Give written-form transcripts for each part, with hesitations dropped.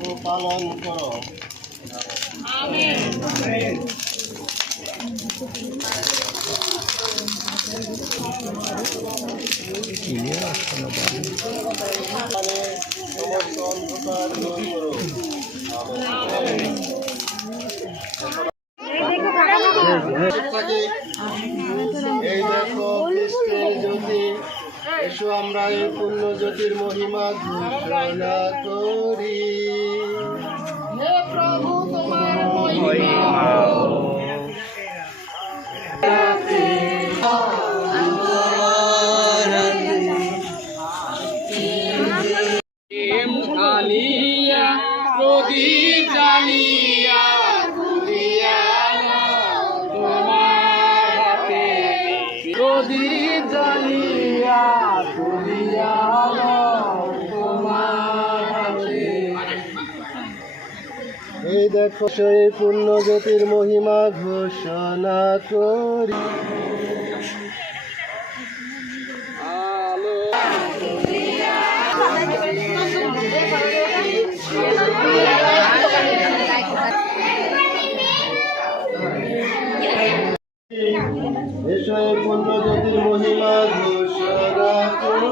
ও পালন করো। আমেন। সমস্ত অন্ধকার দূর করো। এই দেখো খ্রিস্টের জ্যোতি, এসো আমরা এই পূর্ণ জ্যোতির মহিমা ঘোষণা করি। হে প্রভু তোমার মহিমা জ্বালিয়া প্রদীপ জ্বালিয়া তুলিয়া তোমার হাতে, প্রদীপ জ্বালিয়া তুলিয়া তোমার হাতে। এই দেখো সেই পূর্ণ জ্যোতির মহিমা ঘোষণা করি। এসো এই পূর্ণ জ্যোতির মহিমা ঘোষণা করি।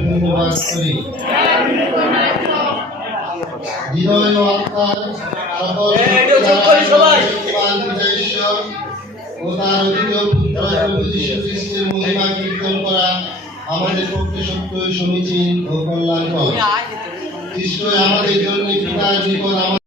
ধন্যবাদ করি। হৃদয় ও আত্মার ও তার অধিক পুত্র প্রভু যীশু খ্রিস্টের মহিমা কীর্তন করা আমাদের পক্ষে সত্যই সমীচীন ও কল্যাণকর। খ্রিস্ট আমাদের জন্য পিতার নিকট